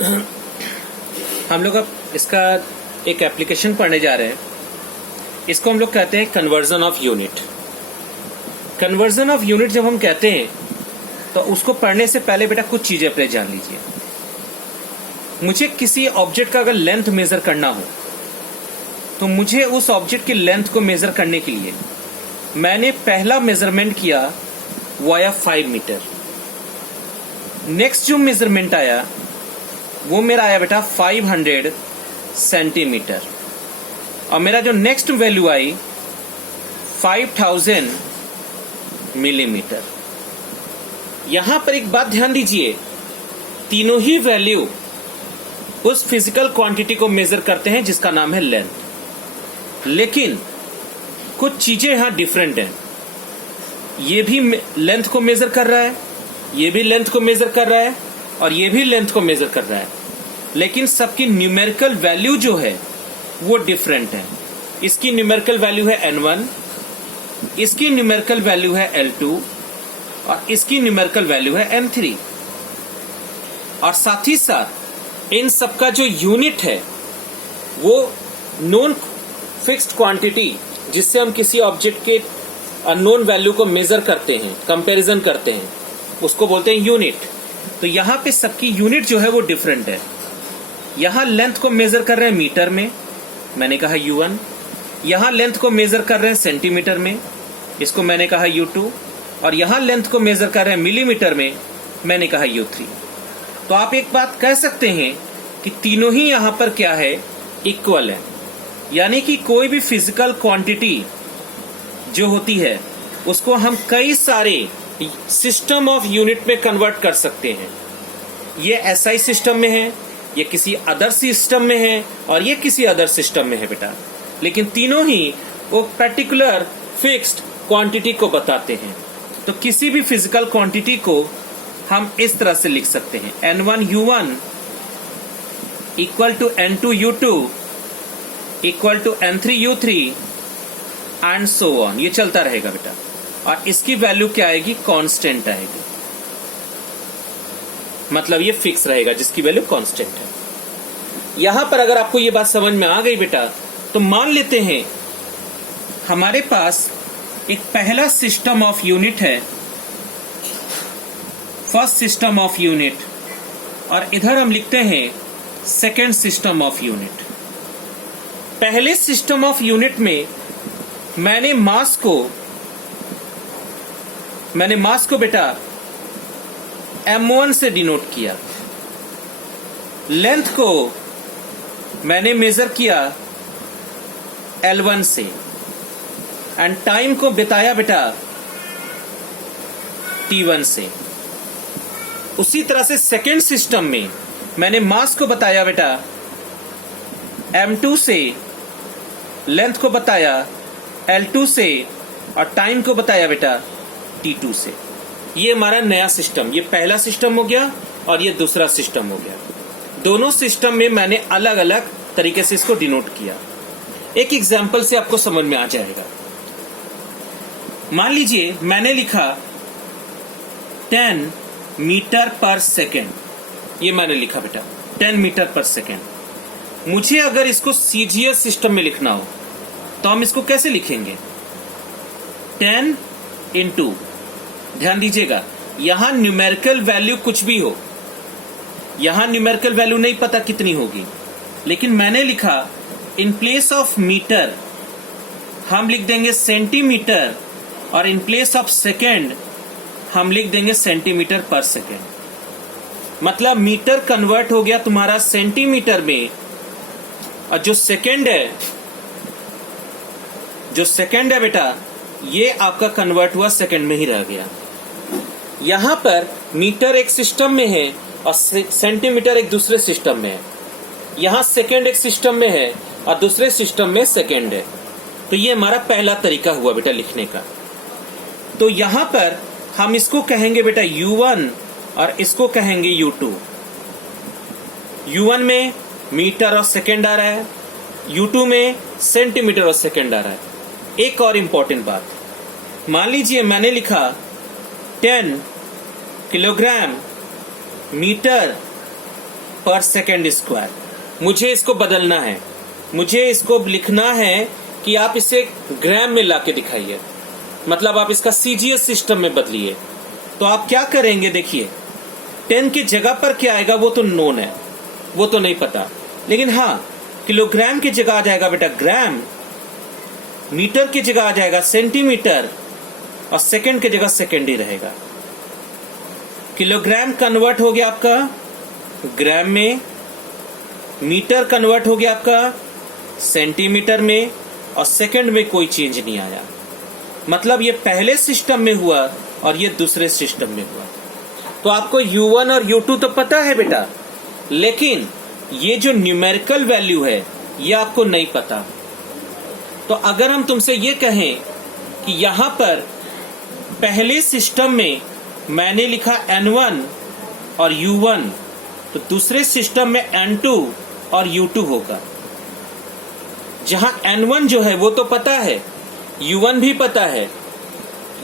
हम लोग अब इसका एक एप्लीकेशन पढ़ने जा रहे हैं। इसको हम लोग कहते हैं conversion of unit. Conversion of unit जब हम कहते हैं तो उसको पढ़ने से पहले बेटा कुछ चीजें अपने जान लीजिए। मुझे किसी ऑब्जेक्ट का अगर लेंथ मेजर करना हो तो मुझे उस ऑब्जेक्ट की लेंथ को मेजर करने के लिए मैंने पहला मेजरमेंट किया वो आया 5 मीटर। नेक्स्ट जो मेजरमेंट आया वो मेरा आया बेटा 500 सेंटीमीटर और मेरा जो नेक्स्ट वैल्यू आई 5000 मिलीमीटर। यहां पर एक बात ध्यान दीजिए, तीनों ही वैल्यू उस फिजिकल क्वांटिटी को मेजर करते हैं जिसका नाम है लेंथ। लेकिन कुछ चीजें यहां डिफरेंट हैं। ये भी लेंथ को मेजर कर रहा है, ये भी लेंथ को मेजर कर रहा है और ये भी लेंथ को मेजर कर रहा है, लेकिन सबकी न्यूमेरिकल वैल्यू जो है वो डिफरेंट है। इसकी न्यूमेरिकल वैल्यू है N1, इसकी न्यूमेरिकल वैल्यू है L2 और इसकी न्यूमेरिकल वैल्यू है N3। और साथ ही साथ इन सबका जो यूनिट है वो नोन फिक्स्ड क्वांटिटी जिससे हम किसी ऑब्जेक्ट के अननोन वैल्यू को मेजर करते हैं, कंपैरिजन करते हैं, उसको बोलते हैं यूनिट। तो यहां पे सबकी यूनिट जो है वो डिफरेंट है। यहां लेंथ को मेजर कर रहे हैं मीटर में, मैंने कहा U1। यहां लेंथ को मेजर कर रहे हैं सेंटीमीटर में, इसको मैंने कहा U2। और यहां लेंथ को मेजर कर रहे हैं मिलीमीटर में, मैंने कहा U3। तो आप एक बात कह सकते हैं कि तीनों ही यहां पर क्या है, इक्वल है। यानी कि कोई भी फिजिकल क्वांटिटी जो होती है उसको हम कई सारे सिस्टम ऑफ यूनिट में कन्वर्ट कर सकते हैं। ये SI सिस्टम में है, ये किसी अदर सिस्टम में है और ये किसी अदर सिस्टम में है बेटा, लेकिन तीनों ही वो पर्टिकुलर फिक्स्ड क्वांटिटी को बताते हैं। तो किसी भी फिजिकल क्वांटिटी को हम इस तरह से लिख सकते हैं, N1U1 equal to N2U2 equal to N3U3 and so on. ये चलता रहेगा बेटा और इसकी वैल्यू क्या आएगी, कांस्टेंट आएगी। मतलब ये फिक्स रहेगा जिसकी वैल्यू कांस्टेंट है। यहां पर अगर आपको ये बात समझ में आ गई बेटा तो मान लेते हैं हमारे पास एक पहला सिस्टम ऑफ यूनिट है, फर्स्ट सिस्टम ऑफ यूनिट, और इधर हम लिखते हैं सेकेंड सिस्टम ऑफ यूनिट। पहले सिस्टम ऑफ यूनिट में मैंने मास को बेटा M1 से डिनोट किया, लेंथ को मैंने मेजर किया L1 से एंड टाइम को बताया बेटा T1 से। उसी तरह से सेकेंड सिस्टम में मैंने मास को बताया बेटा M2 से, लेंथ को बताया L2 से और टाइम को बताया बेटा T2 से। ये हमारा नया सिस्टम, ये पहला सिस्टम हो गया और ये दूसरा सिस्टम हो गया। दोनों सिस्टम में मैंने अलग अलग तरीके से इसको डिनोट किया। एक एग्जांपल से आपको समझ में आ जाएगा। मान लीजिए मैंने लिखा 10 मीटर पर सेकेंड, ये मैंने लिखा बेटा 10 मीटर पर सेकेंड। मुझे अगर इसको CGS सिस्टम में लिखना हो तो हम इसको कैसे लिखेंगे, 10 इंटू, ध्यान दीजिएगा यहां न्यूमेरिकल वैल्यू कुछ भी हो, यहां न्यूमेरिकल वैल्यू नहीं पता कितनी होगी, लेकिन मैंने लिखा इन प्लेस ऑफ मीटर हम लिख देंगे सेंटीमीटर और इन प्लेस ऑफ सेकेंड हम लिख देंगे सेंटीमीटर पर सेकेंड। मतलब मीटर कन्वर्ट हो गया तुम्हारा सेंटीमीटर में और जो सेकेंड है बेटा ये आपका कन्वर्ट हुआ सेकेंड में ही रह गया। यहां पर मीटर एक सिस्टम में है और सेंटीमीटर एक दूसरे सिस्टम में है। यहां सेकेंड एक सिस्टम में है और दूसरे सिस्टम में सेकेंड है। तो ये हमारा पहला तरीका हुआ बेटा लिखने का। तो यहां पर हम इसको कहेंगे बेटा U1 और इसको कहेंगे U2। U1 में मीटर और सेकेंड आ रहा है, U2 में सेंटीमीटर और सेकेंड आ रहा है। एक और इंपॉर्टेंट बात, मान लीजिए मैंने लिखा 10 किलोग्राम मीटर पर सेकेंड स्क्वायर। मुझे इसको बदलना है, मुझे इसको लिखना है कि आप इसे ग्राम में लाके दिखाइए, मतलब आप इसका सीजीएस सिस्टम में बदलिए। तो आप क्या करेंगे, देखिए 10 की जगह पर क्या आएगा वो तो नोन है, वो तो नहीं पता, लेकिन हाँ किलोग्राम की जगह आ जाएगा बेटा ग्राम, मीटर की जगह आ जाएगा सेंटीमीटर, और सेकंड की जगह सेकंड ही रहेगा। किलोग्राम कन्वर्ट हो गया आपका ग्राम में, मीटर कन्वर्ट हो गया आपका सेंटीमीटर में, और सेकंड में कोई चेंज नहीं आया। मतलब ये पहले सिस्टम में हुआ और ये दूसरे सिस्टम में हुआ। तो आपको U1 और U2 तो पता है बेटा, लेकिन ये जो न्यूमेरिकल वैल्यू है ये आपको नहीं पता। तो अगर हम तुमसे ये कहें कि यहां पर पहले सिस्टम में मैंने लिखा N1 और U1, तो दूसरे सिस्टम में N2 और U2 होगा। जहां N1 जो है वो तो पता है, U1 भी पता है,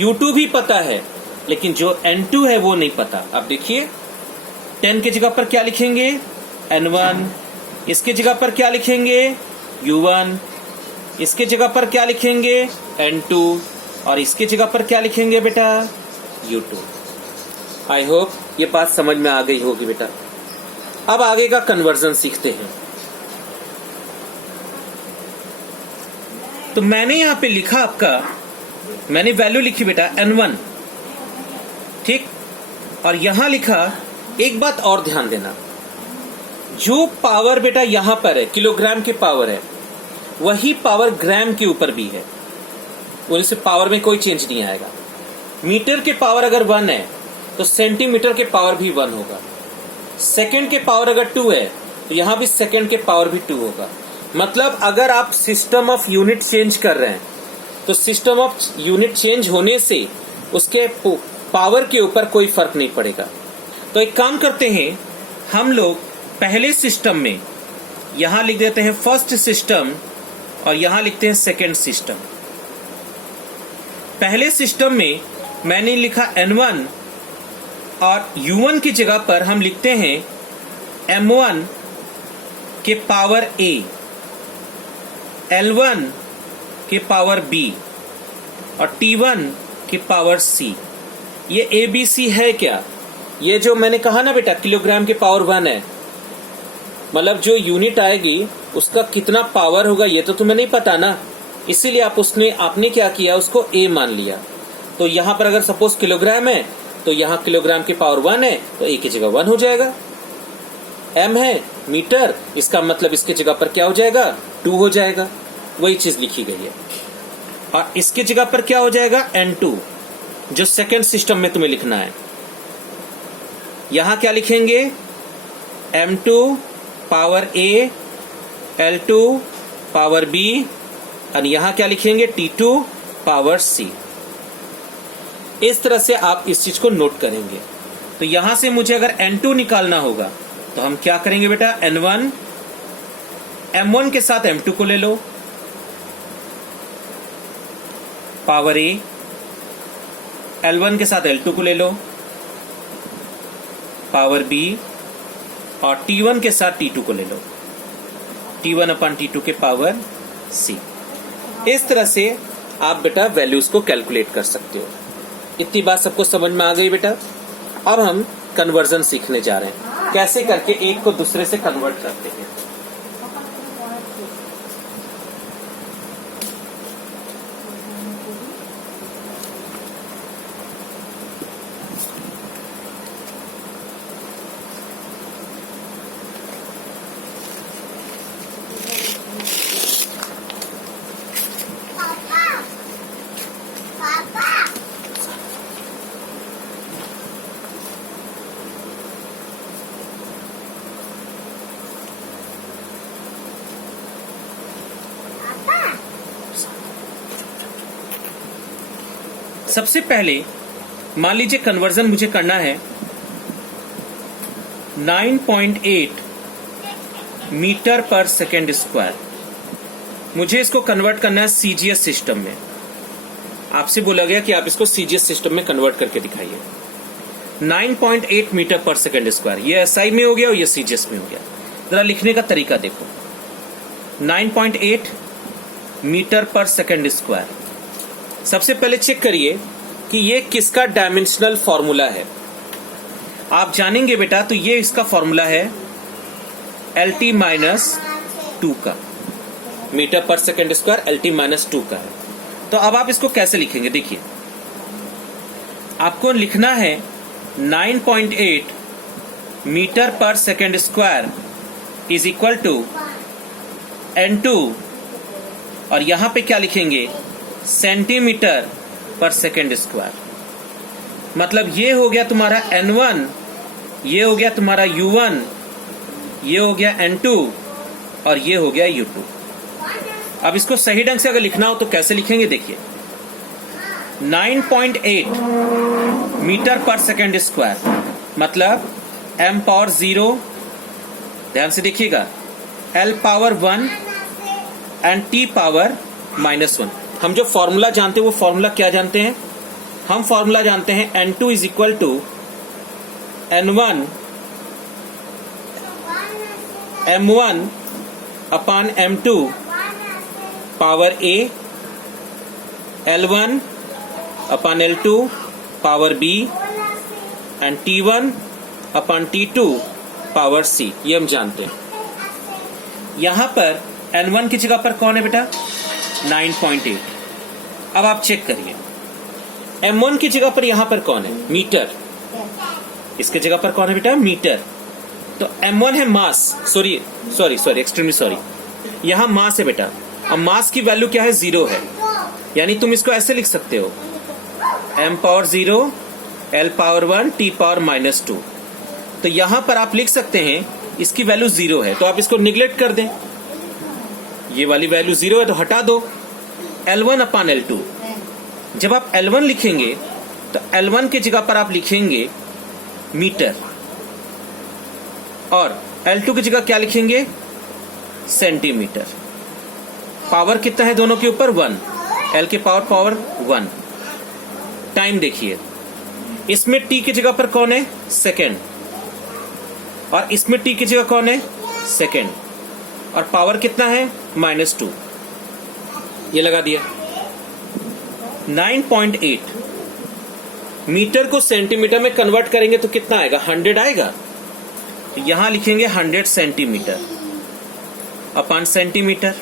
U2 भी पता है, लेकिन जो N2 है वो नहीं पता। अब देखिए 10 की जगह पर क्या लिखेंगे N1, इसके जगह पर क्या लिखेंगे U1, इसके जगह पर क्या लिखेंगे N2, और इसके जगह पर क्या लिखेंगे बेटा U2। आई होप ये बात समझ में आ गई होगी बेटा। अब आगे का कन्वर्जन सीखते हैं। तो मैंने यहां पे लिखा आपका, मैंने वैल्यू लिखी बेटा N1, ठीक, और यहां लिखा, एक बात और ध्यान देना, जो पावर बेटा यहां पर है किलोग्राम की पावर है, वही पावर ग्राम के ऊपर भी है, उससे पावर में कोई चेंज नहीं आएगा। मीटर के पावर अगर 1 है तो सेंटीमीटर के पावर भी 1 होगा। सेकंड के पावर अगर 2 है तो यहां भी सेकंड के पावर भी 2 होगा। मतलब अगर आप सिस्टम ऑफ यूनिट चेंज कर रहे हैं तो सिस्टम ऑफ यूनिट चेंज होने से उसके पावर के ऊपर कोई फर्क नहीं पड़ेगा। तो एक काम करते हैं, हम लोग पहले सिस्टम में यहां लिख देते हैं फर्स्ट सिस्टम और यहां लिखते हैं सेकंड सिस्टम। पहले सिस्टम में मैंने लिखा N1 और U1 की जगह पर हम लिखते हैं M1 के पावर A, L1 के पावर B और T1 के पावर C। ये ABC है क्या? ये जो मैंने कहा ना बेटा किलोग्राम के पावर 1 है, मतलब जो यूनिट आएगी उसका कितना पावर होगा ये तो तुम्हें नहीं पता ना, इसीलिए आपने क्या किया, उसको A मान लिया। तो यहां पर अगर सपोज किलोग्राम है तो यहां किलोग्राम की पावर 1 है तो A की जगह 1 हो जाएगा। M है मीटर, इसका मतलब इसके जगह पर क्या हो जाएगा 2 हो जाएगा, वही चीज लिखी गई है। और इसके जगह पर क्या हो जाएगा N2, जो सेकंड सिस्टम में तुम्हें लिखना है। यहां क्या लिखेंगे M2 power A, L2 power B, और यहां क्या लिखेंगे T2 पावर C। इस तरह से आप इस चीज को नोट करेंगे। तो यहां से मुझे अगर N2 निकालना होगा तो हम क्या करेंगे बेटा, N1 M1 के साथ M2 को ले लो, पावर A, L1 के साथ L2 को ले लो, पावर B, और T1 के साथ T2 को ले लो, T1 अपन T2 के पावर C। इस तरह से आप बेटा वैल्यूज को कैलकुलेट कर सकते हो। इतनी बात सबको समझ में आ गई बेटा। अब हम कन्वर्जन सीखने जा रहे हैं, कैसे करके एक को दूसरे से कन्वर्ट करते हैं। सबसे पहले मान लीजिए कन्वर्जन मुझे करना है 9.8 मीटर पर सेकेंड स्क्वायर। मुझे इसको कन्वर्ट करना है सीजीएस सिस्टम में। आपसे बोला गया कि आप इसको सीजीएस सिस्टम में कन्वर्ट करके दिखाइए। 9.8 मीटर पर सेकेंड स्क्वायर। ये एसआई में हो गया और ये सीजीएस में हो गया। जरा लिखने का तरीका देखो, 9.8 मीटर पर सेकेंड स्क्वायर। सबसे पहले चेक करिए कि ये किसका डायमेंशनल फॉर्मूला है। आप जानेंगे बेटा, तो ये इसका फॉर्मूला है LT माइनस 2 का, मीटर पर सेकेंड स्क्वायर LT माइनस 2 का है। तो अब आप इसको कैसे लिखेंगे, देखिए आपको लिखना है 9.8 मीटर पर second square is equal to N2, और यहां पे क्या लिखेंगे, सेंटीमीटर पर सेकेंड स्क्वायर। मतलब ये हो गया तुम्हारा N1, ये हो गया तुम्हारा U1, ये हो गया N2 और ये हो गया U2। अब इसको सही ढंग से अगर लिखना हो तो कैसे लिखेंगे, देखिए 9.8 मीटर पर सेकेंड स्क्वायर मतलब m पावर 0, ध्यान से देखिएगा, l power 1 and t power -1। हम जो फॉर्मूला जानते हैं वो फॉर्मूला क्या जानते हैं, हम फॉर्मूला जानते हैं N2 is equal to N1 M1 upon M2 power A, L1 upon L2 power B and T1 upon T2 power C। ये हम जानते हैं। यहां पर N1 की जगह पर कौन है बेटा, 9.8। अब आप चेक करिए M1 की जगह पर यहां पर कौन है, मीटर। इसके जगह पर कौन है बेटा, मीटर। तो M1 है मास, सॉरी एक्सट्रीमली सॉरी, यहां मास है बेटा। अब मास की वैल्यू क्या है, 0 है। यानी तुम इसको ऐसे लिख सकते हो m power 0 l power 1 t power -2। तो यहां पर आप लिख सकते हैं इसकी वैल्यू 0 है, तो आप इसको निगलेक्ट कर दें। ये वाली वैल्यू 0 है तो हटा दो, L1 अपान L2। जब आप L1 लिखेंगे तो L1 की जगह पर आप लिखेंगे मीटर और L2 की जगह क्या लिखेंगे, सेंटीमीटर। पावर कितना है दोनों के ऊपर, 1, L के पावर 1। टाइम देखिए, इसमें t की जगह पर कौन है, सेकेंड, और इसमें t की जगह कौन है, सेकेंड, और पावर कितना है, -2। ये लगा दिया। 9.8 मीटर को सेंटीमीटर में कन्वर्ट करेंगे तो कितना आएगा, 100 आएगा। तो यहां लिखेंगे 100 सेंटीमीटर अपान सेंटीमीटर।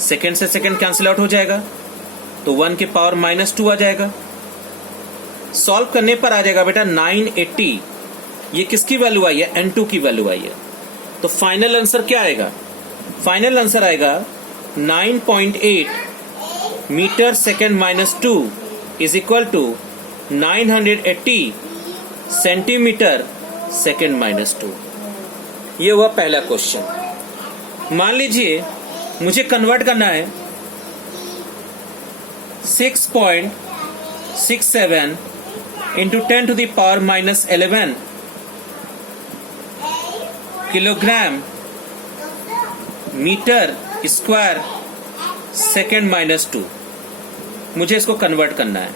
सेकेंड से सेकेंड कैंसिल आउट हो जाएगा तो 1 के पावर -2 आ जाएगा। सॉल्व करने पर आ जाएगा बेटा 980। ये किसकी वैल्यू आई है, N2 की वैल्यू आई है। तो फाइनल आंसर क्या आएगा, फाइनल आंसर आएगा 9.8 metre second -2 is equal to 980 centimetre second -2। ये हुआ पहला क्वेश्चन। मान लीजिए मुझे कन्वर्ट करना है 6.67 into 10 to the power -11 kilogram metre square second -2। मुझे इसको कन्वर्ट करना है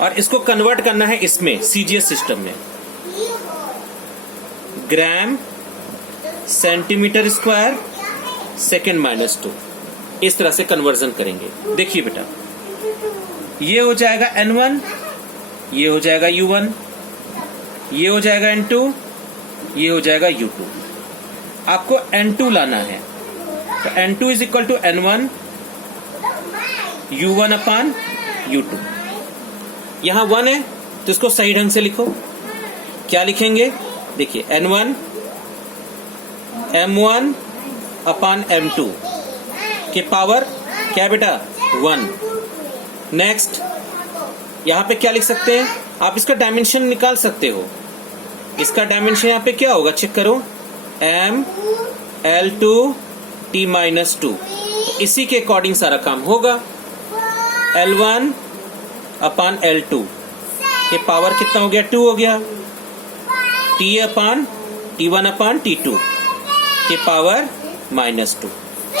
और इसको कन्वर्ट करना है इसमें सीजीएस सिस्टम में, ग्राम सेंटीमीटर स्क्वायर सेकेंड -2। इस तरह से कन्वर्जन करेंगे। देखिए बेटा, ये हो जाएगा N1, ये हो जाएगा U1, ये हो जाएगा N2, ये हो जाएगा U2। आपको N2 लाना है तो N2 is equal to N1 U1 upon U2। यहां 1 है तो इसको सही ढंग से लिखो। क्या लिखेंगे, देखिए N1 M1 अपान M2 के पावर क्या बेटा, 1। नेक्स्ट यहां पे क्या लिख सकते हैं, आप इसका डायमेंशन निकाल सकते हो। इसका डायमेंशन यहां पे क्या होगा, चेक करो, M L2 T -2। इसी के अकॉर्डिंग सारा काम होगा। L1 अपान L2 के पावर कितना हो गया, 2 हो गया। T1 अपान T2 के पावर -2।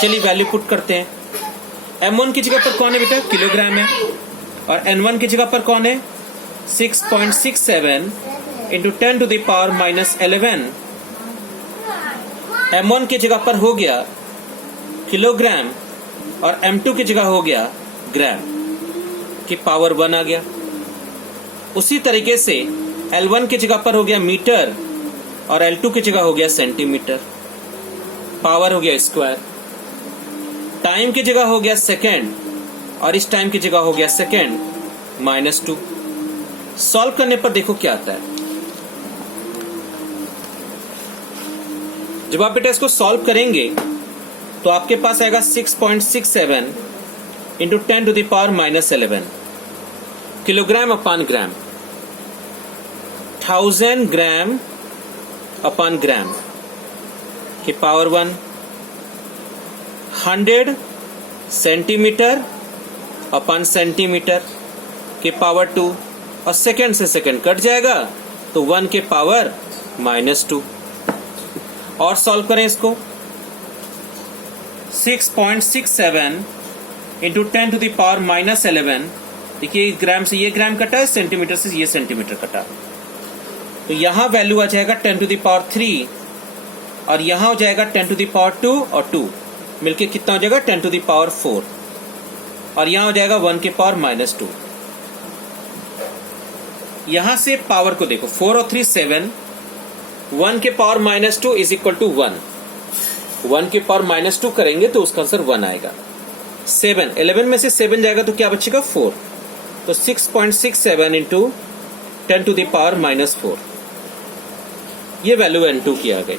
चलिए वैल्यू पुट करते हैं। M1 की जगह पर कौन है बेटा, किलोग्राम है, और N1 की जगह पर कौन है, 6.67 into 10 to the power minus 11 m1 की जगह पर हो गया किलोग्राम और m2 की जगह हो गया ग्राम की पावर 1 आ गया। उसी तरीके से L1 की जगह पर हो गया मीटर और L2 की जगह हो गया सेंटीमीटर, पावर हो गया स्क्वायर। टाइम की जगह हो गया सेकेंड और इस टाइम की जगह हो गया सेकेंड -2। सॉल्व करने पर देखो क्या आता है। जब आप बेटा इसको सॉल्व करेंगे तो आपके पास आएगा 6.67 into 10 to the power minus 11 kilogram upon gram, 1000 gram upon gram की पावर 1, 100 सेंटीमीटर अपान सेंटीमीटर के पावर 2 और सेकंड से सेकंड कट जाएगा तो 1 के पावर -2। और सॉल्व करें इसको। 6.67 into 10 to the power minus 11, देखिए ग्राम से ये ग्राम कटा है, सेंटीमीटर से ये सेंटीमीटर कटा, तो यहां वैल्यू आ जाएगा 10 टू द पावर 3 और यहां हो जाएगा 10 टू द पावर 2 और 2 मिलके कितना हो जाएगा 10 टू द पावर 4 और यहां हो जाएगा 1 के पावर -2। यहां से पावर को देखो 4 और 3 7, 1 के पावर -2 इज इक्वल टू 1, 1 के पावर -2 करेंगे तो उसका आंसर 1 आएगा। 7 11 में से 7 जाएगा तो क्या बचेगा 4, तो 6.67 इंटू 10 टू द पावर -4 ये वैल्यू N2 की आ गई।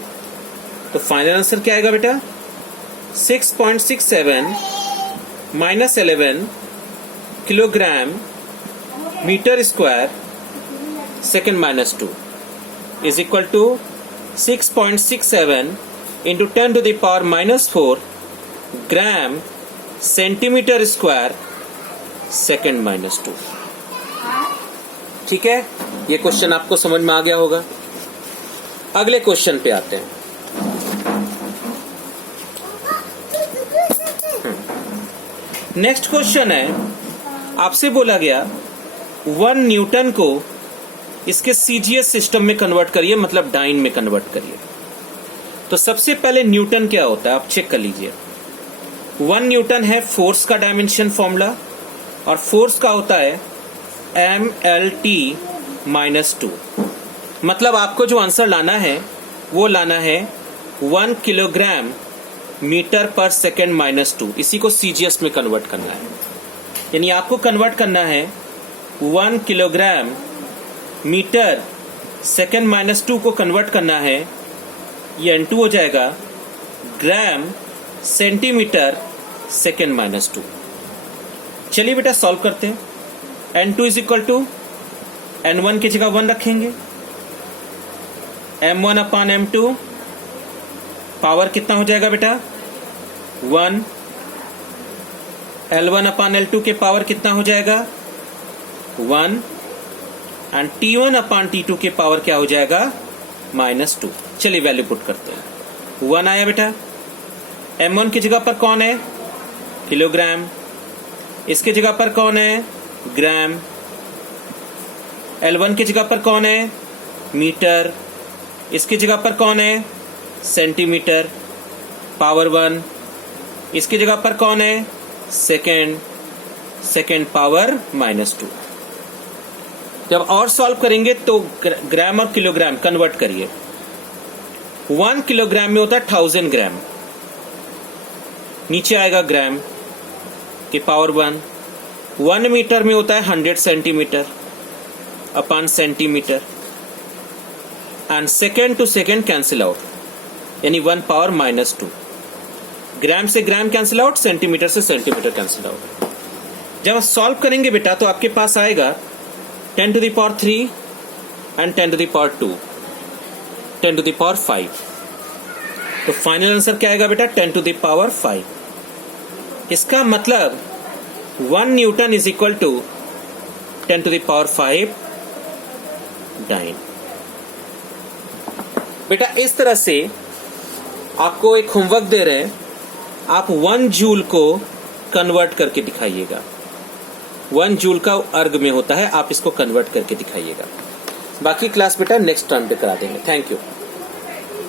तो फाइनल आंसर क्या आएगा बेटा 6.67 minus 11 kilogram metre square second -2 is equal to 6.67 into 10 to the power -4 gram centimetre square second -2। ठीक है, ये क्वेश्चन आपको समझ में आ गया होगा। अगले क्वेश्चन पे आते हैं। नेक्स्ट क्वेश्चन है, आपसे बोला गया 1 न्यूटन को इसके सीजीएस सिस्टम में कन्वर्ट करिए, मतलब डाइन में कन्वर्ट करिए। तो सबसे पहले न्यूटन क्या होता है आप चेक कर लीजिए। 1 न्यूटन है फोर्स का डायमेंशन फॉर्मूला और फोर्स का होता है mLT-2। मतलब आपको जो आंसर लाना है वो लाना है 1 किलोग्राम मीटर पर सेकेंड -2, इसी को सीजीएस में कन्वर्ट करना है। यानी आपको कन्वर्ट करना है 1 किलोग्राम मीटर सेकेंड -2 को कन्वर्ट करना है, ये N2 हो जाएगा ग्राम सेंटीमीटर सेकेंड -2। चलिए बेटा सॉल्व करते हैं। N2 is equal to N1 की जगह 1 रखेंगे, M1 अपान M2 पावर कितना हो जाएगा बेटा 1, L1 अपान L2 के पावर कितना हो जाएगा 1 एंड T1 अपान T2 के पावर क्या हो जाएगा -2। चलिए वैल्यू पुट करते हैं। 1 आया बेटा। M1 की जगह पर कौन है किलोग्राम, इसके जगह पर कौन है ग्राम, L1 की जगह पर कौन है मीटर, इसकी जगह पर कौन है सेंटीमीटर, पावर 1, इसकी जगह पर कौन है सेकेंड पावर -2। जब और सॉल्व करेंगे तो ग्राम और किलोग्राम कन्वर्ट करिए। 1 किलोग्राम में होता है 1000 ग्राम, नीचे आएगा ग्राम की पावर 1। 1 मीटर में होता है 100 centimetre upon centimetre and second to second cancel out, यानी 1 पावर -2। ग्राम से ग्राम कैंसिल आउट, सेंटीमीटर से सेंटीमीटर कैंसिल आउट। जब सॉल्व करेंगे बेटा तो आपके पास आएगा 10 to the power 3 and 10 to the power 2, 10 to the power 5। तो फाइनल आंसर क्या आएगा बेटा 10 टू द पावर 5। इसका मतलब 1 newton is equal to 10 to the power 5 dyne. बेटा इस तरह से आपको एक होमवर्क दे रहे हैं, आप 1 जूल को कन्वर्ट करके दिखाइएगा। 1 जूल का अर्ग में होता है। आप इसको कन्वर्ट करके दिखाइएगा। बाकी क्लास बेटा नेक्स्ट टर्म पे करा देंगे। Thank you.